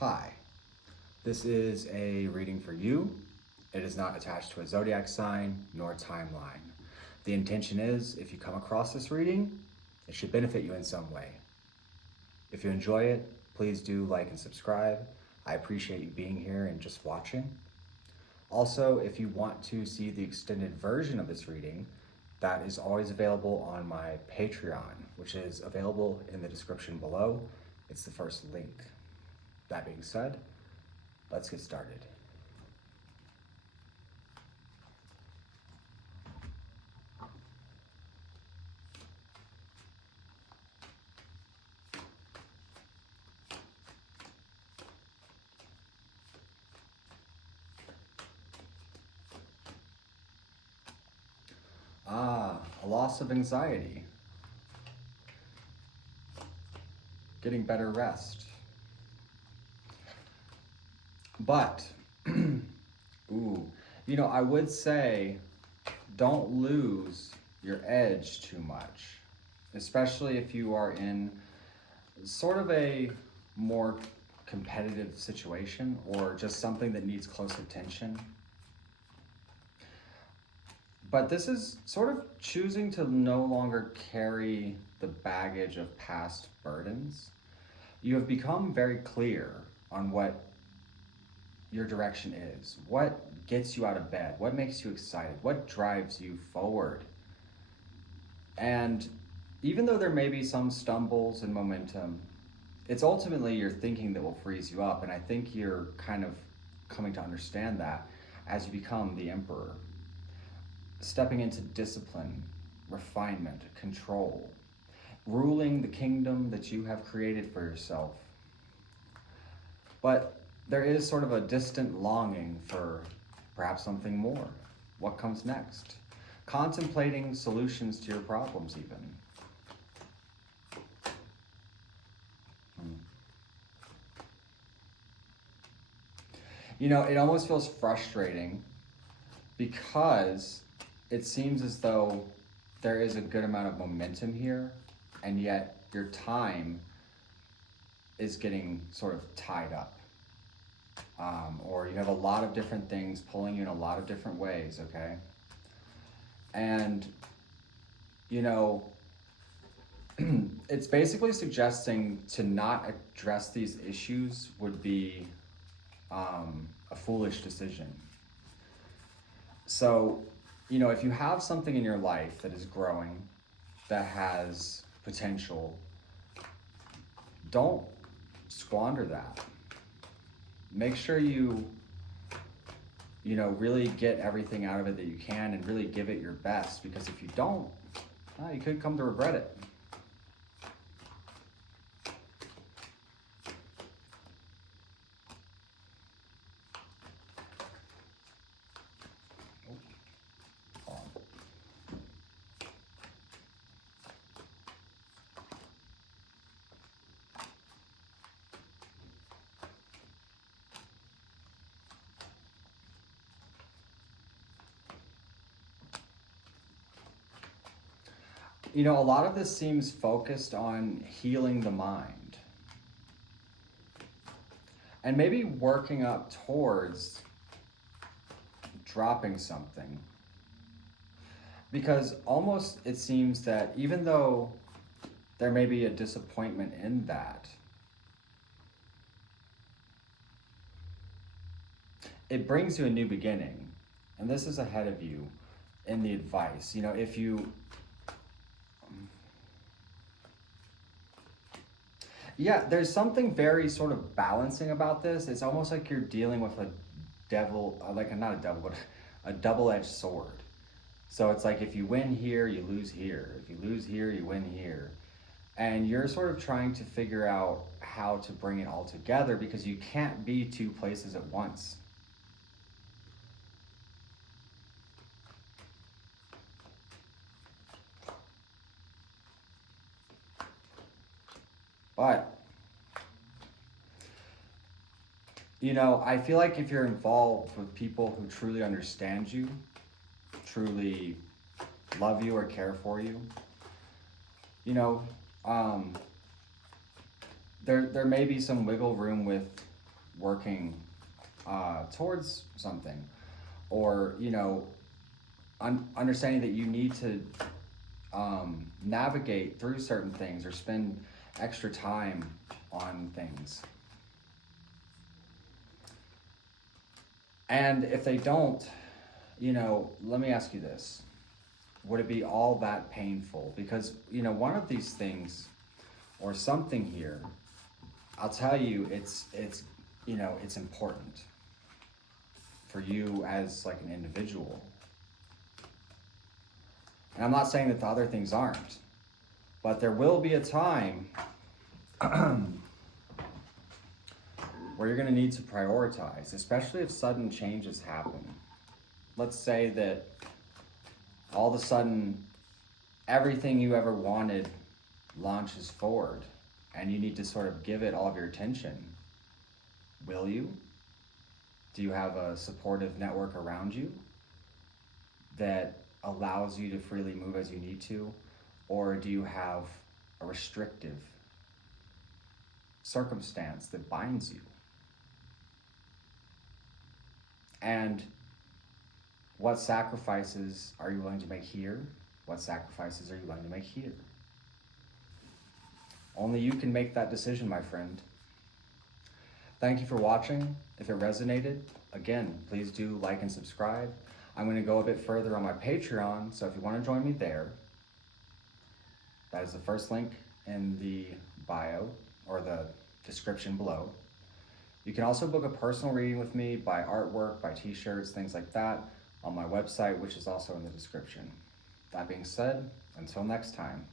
Hi, this is a reading for you. It is not attached to a zodiac sign nor timeline. The intention is, if you come across this reading, it should benefit you in some way. If you enjoy it, please do like and subscribe. I appreciate you being here and just watching. Also, if you want to see the extended version of this reading, that is always available on my Patreon, which is available in the description below. It's the first link. That being said, let's get started. A loss of anxiety. Getting better rest. But, I would say don't lose your edge too much, especially if you are in sort of a more competitive situation or just something that needs close attention. But this is sort of choosing to no longer carry the baggage of past burdens. You have become very clear on what your direction is, what gets you out of bed, what makes you excited, what drives you forward. And even though there may be some stumbles and momentum, it's ultimately your thinking that will freeze you up. And I think you're kind of coming to understand that as you become the emperor, stepping into discipline, refinement, control, ruling the kingdom that you have created for yourself. But there is sort of a distant longing for perhaps something more. What comes next? Contemplating solutions to your problems even. It almost feels frustrating because it seems as though there is a good amount of momentum here, and yet your time is getting sort of tied up. Or you have a lot of different things pulling you in a lot of different ways, okay? And, it's basically suggesting to not address these issues would be a foolish decision. So, if you have something in your life that is growing, that has potential, don't squander that. Make sure you really get everything out of it that you can and really give it your best, because if you don't, you could come to regret it. A lot of this seems focused on healing the mind and maybe working up towards dropping something, because almost it seems that even though there may be a disappointment in that, it brings you a new beginning. And this is ahead of you in the advice. If you there's something very sort of balancing about this. It's almost like you're dealing with a devil, not a devil, but a double-edged sword. So it's like if you win here, you lose here. If you lose here, you win here. And you're sort of trying to figure out how to bring it all together, because you can't be two places at once. But, I feel like if you're involved with people who truly understand you, truly love you or care for you, there may be some wiggle room with working towards something, or, you know, understanding that you need to navigate through certain things or spend extra time on things. And if they don't, you know, let me ask you this. Would it be all that painful? Because, you know, one of these things or something here, I'll tell you, it's you know, it's important for you as like an individual. And I'm not saying that the other things aren't, but there will be a time where you're going to need to prioritize, especially if sudden changes happen. Let's say that all of a sudden everything you ever wanted launches forward and you need to sort of give it all of your attention. Will you? Do you have a supportive network around you that allows you to freely move as you need to? Or do you have a restrictive circumstance that binds you? And what sacrifices are you willing to make here? What sacrifices are you willing to make here? Only you can make that decision, my friend. Thank you for watching. If it resonated, again, please do like and subscribe. I'm going to go a bit further on my Patreon, so if you want to join me there, that is the first link in the bio or the description below. You can also book a personal reading with me, buy artwork, buy t-shirts, things like that on my website, which is also in the description. That being said, until next time.